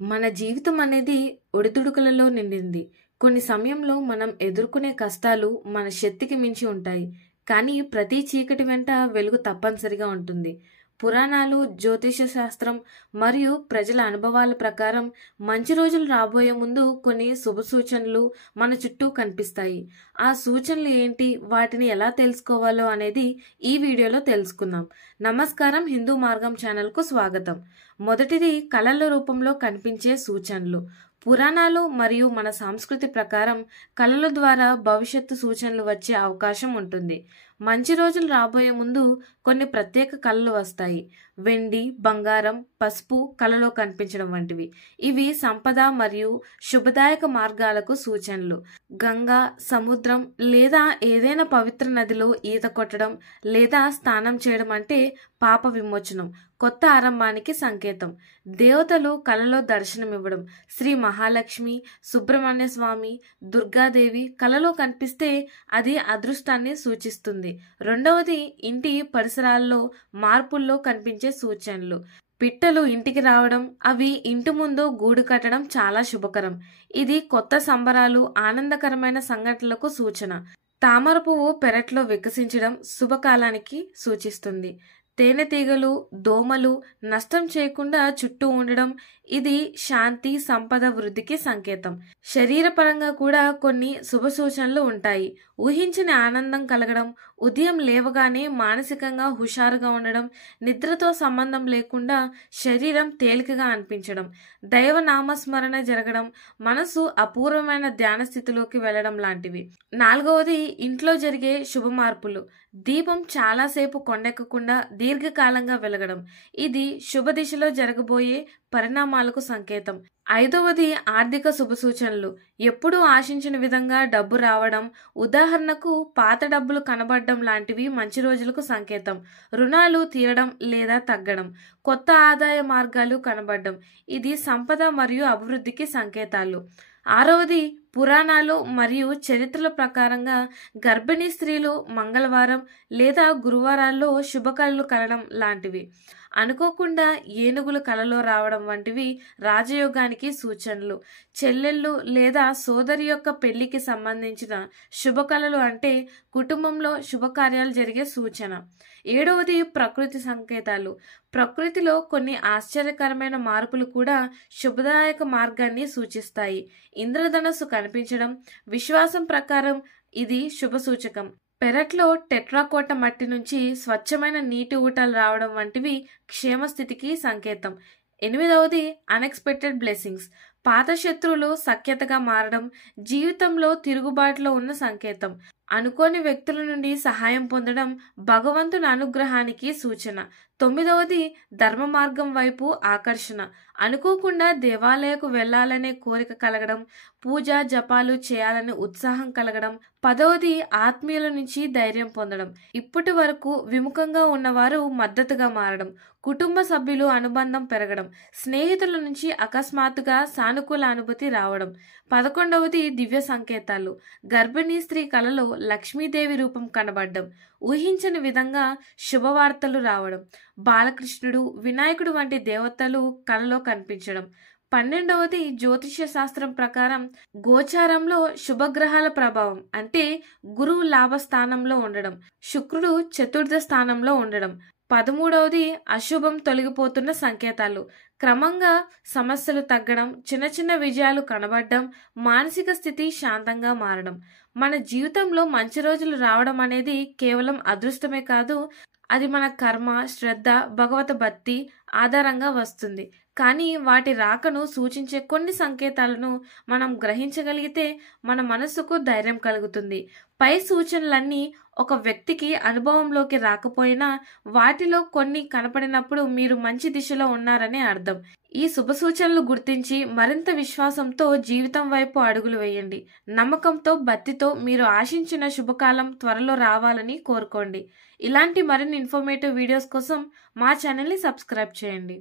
మన జీవితం అనేది ఒడిదుడుకులలో నిండింది. కొన్ని సమయంలో మనం ఎదుర్కొనే కష్టాలు మన శక్తికి మించి ఉంటాయి. కానీ ప్రతి చీకటి వెంట వెలుగు తప్పనిసరిగా ఉంటుంది. పురాణాలు, జ్యోతిష శాస్త్రం మరియు ప్రజల అనుభవాల ప్రకారం మంచి రోజులు రాబోయే ముందు కొన్ని శుభ సూచనలు మన చుట్టూ కనిపిస్తాయి. ఆ సూచనలు ఏంటి, వాటిని ఎలా తెలుసుకోవాలో అనేది ఈ వీడియోలో తెలుసుకుందాం. నమస్కారం, హిందూ మార్గం ఛానల్కు స్వాగతం. మొదటిది కళల రూపంలో కనిపించే సూచనలు. పురాణాలు మరియు మన సంస్కృతి ప్రకారం కళల ద్వారా భవిష్యత్తు సూచనలు వచ్చే అవకాశం ఉంటుంది. మంచి రోజులు రాబోయే ముందు కొన్ని ప్రత్యేక కళలు వస్తాయి. వెండి, బంగారం, పసుపు కళలో కనిపించడం వంటివి. ఇవి సంపద మరియు శుభదాయక మార్గాలకు సూచనలు. గంగా, సముద్రం లేదా ఏదైనా పవిత్ర నదిలో ఈత కొట్టడం లేదా స్నానం చేయడం అంటే పాప విమోచనం, కొత్త ఆరంభానికి సంకేతం. దేవతలు కలలో దర్శనమివ్వడం, శ్రీ మహాలక్ష్మి, సుబ్రహ్మణ్య స్వామి, దుర్గాదేవి కలలో కనిపిస్తే అది అదృష్టాన్ని సూచిస్తుంది. రెండవది ఇంటి పరిసరాల్లో మార్పుల్లో కనిపించే సూచనలు. పిట్టలు ఇంటికి రావడం, అవి ఇంటి ముందు గూడు కట్టడం చాలా శుభకరం. ఇది కొత్త సంబరాలు, ఆనందకరమైన సంఘటనలకు సూచన. తామర పువ్వు పెరట్లో వికసించడం శుభకాలానికి సూచిస్తుంది. తేనెటీగలు, దోమలు నష్టం చేయకుండా చుట్టూ ఉండడం, ఇది శాంతి, సంపద వృద్ధికి సంకేతం. శరీరపరంగా కూడా కొన్ని శుభ సూచనలు ఉంటాయి. ఊహించని ఆనందం కలగడం, ఉదయం లేవగానే మానసికంగా హుషారుగా ఉండడం, నిద్రతో సంబంధం లేకుండా శరీరం తేలికగా అనిపించడం, దైవ నామస్మరణ జరగడం, మనసు అపూర్వమైన ధ్యాన స్థితిలోకి వెళ్లడం లాంటివి. నాలుగవది ఇంట్లో జరిగే శుభ మార్పులు. దీపం చాలాసేపు కొండెక్కకుండా దీర్ఘకాలంగా వెలగడం, ఇది శుభ దిశలో జరగబోయే పరిణామాలకు సంకేతం. ఐదవది ఆర్థిక శుభ సూచనలు. ఎప్పుడూ ఆశించిన విధంగా డబ్బు రావడం, ఉదాహరణకు పాత డబ్బులు కనబడడం లాంటివి మంచి రోజులకు సంకేతం. రుణాలు తీరడం లేదా తగ్గడం, కొత్త ఆదాయ మార్గాలు కనబడడం, ఇది సంపద మరియు అభివృద్ధికి సంకేతాలు. ఆరవది పురాణాలు మరియు చరిత్రల ప్రకారంగా గర్భిణీ స్త్రీలు మంగళవారం లేదా గురువారాల్లో శుభకళలు కలడం లాంటివి. అనుకోకుండా ఏనుగులు కలలో రావడం వంటివి రాజయోగానికి సూచనలు. చెల్లెళ్ళు లేదా సోదరి యొక్క పెళ్లికి సంబంధించిన శుభకళలు అంటే కుటుంబంలో శుభకార్యాలు జరిగే సూచన. ఏడవది ప్రకృతి సంకేతాలు. ప్రకృతిలో కొన్ని ఆశ్చర్యకరమైన మార్పులు కూడా శుభదాయక మార్గాన్ని సూచిస్తాయి. ఇంద్రధనస్సు కనిపించడం విశ్వాసం ప్రకారం ఇది శుభ సూచకం. పెరట్లో టెట్రాకోట మట్టి నుంచి స్వచ్ఛమైన నీటి ఊటలు రావడం వంటివి క్షేమస్థితికి సంకేతం. ఎనిమిదవది అన్ఎక్స్పెక్టెడ్ బ్లెస్సింగ్స్. పాత శత్రువులు సఖ్యతగా మారడం జీవితంలో తిరుగుబాటులో ఉన్న సంకేతం. అనుకోని వ్యక్తుల నుండి సహాయం పొందడం భగవంతుని అనుగ్రహానికి సూచన. తొమ్మిదవది ధర్మ మార్గం వైపు ఆకర్షణ. అనుకోకుండా దేవాలయకు వెళ్లాలనే కోరిక కలగడం, పూజ జపాలు చేయాలని ఉత్సాహం కలగడం. పదవది ఆత్మీయుల నుంచి ధైర్యం పొందడం. ఇప్పటి వరకు విముఖంగా ఉన్నవారు మద్దతుగా మారడం, కుటుంబ సభ్యులు అనుబంధం పెరగడం, స్నేహితుల నుంచి అకస్మాత్తుగా సానుకూల అనుభూతి రావడం. 11వది దివ్య సంకేతాలు. గర్భిణీ స్త్రీ కలలో లక్ష్మీదేవి రూపం కనబడడం, ఊహించని విధంగా శుభవార్తలు రావడం, బాలకృష్ణుడు, వినాయకుడు వంటి దేవతలు కలలో కనిపించడం. 12వది జ్యోతిష శాస్త్రం ప్రకారం గోచారంలో శుభగ్రహాల ప్రభావం అంటే గురువు లాభస్థానంలో ఉండడం, శుక్రుడు చతుర్థ స్థానంలో ఉండడం. 13వది అశుభం తొలగిపోతున్న సంకేతాలు. క్రమంగా సమస్యలు తగ్గడం, చిన్న చిన్న విజయాలు కనబడడం, మానసిక స్థితి శాంతంగా మారడం. మన జీవితంలో మంచి రోజులు రావడం అనేది కేవలం అదృష్టమే కాదు, అది మన కర్మ, శ్రద్ధ, భగవత భక్తి ఆధారంగా వస్తుంది. కానీ వాటి రాకను సూచించే కొన్ని సంకేతాలను మనం గ్రహించగలిగితే మన మనసుకు ధైర్యం కలుగుతుంది. పై సూచనలన్నీ ఒక వ్యక్తికి అనుభవంలోకి రాకపోయినా వాటిలో కొన్ని కనపడినప్పుడు మీరు మంచి దిశలో ఉన్నారనే అర్థం. ఈ శుభ సూచనలు గుర్తించి మరింత విశ్వాసంతో జీవితం వైపు అడుగులు వేయండి. నమ్మకంతో, భక్తితో మీరు ఆశించిన శుభకాలం త్వరలో రావాలని కోరుకోండి. ఇలాంటి మరిన్ని ఇన్ఫర్మేటివ్ వీడియోస్ కోసం మా ఛానల్ని సబ్స్క్రైబ్ చేయండి.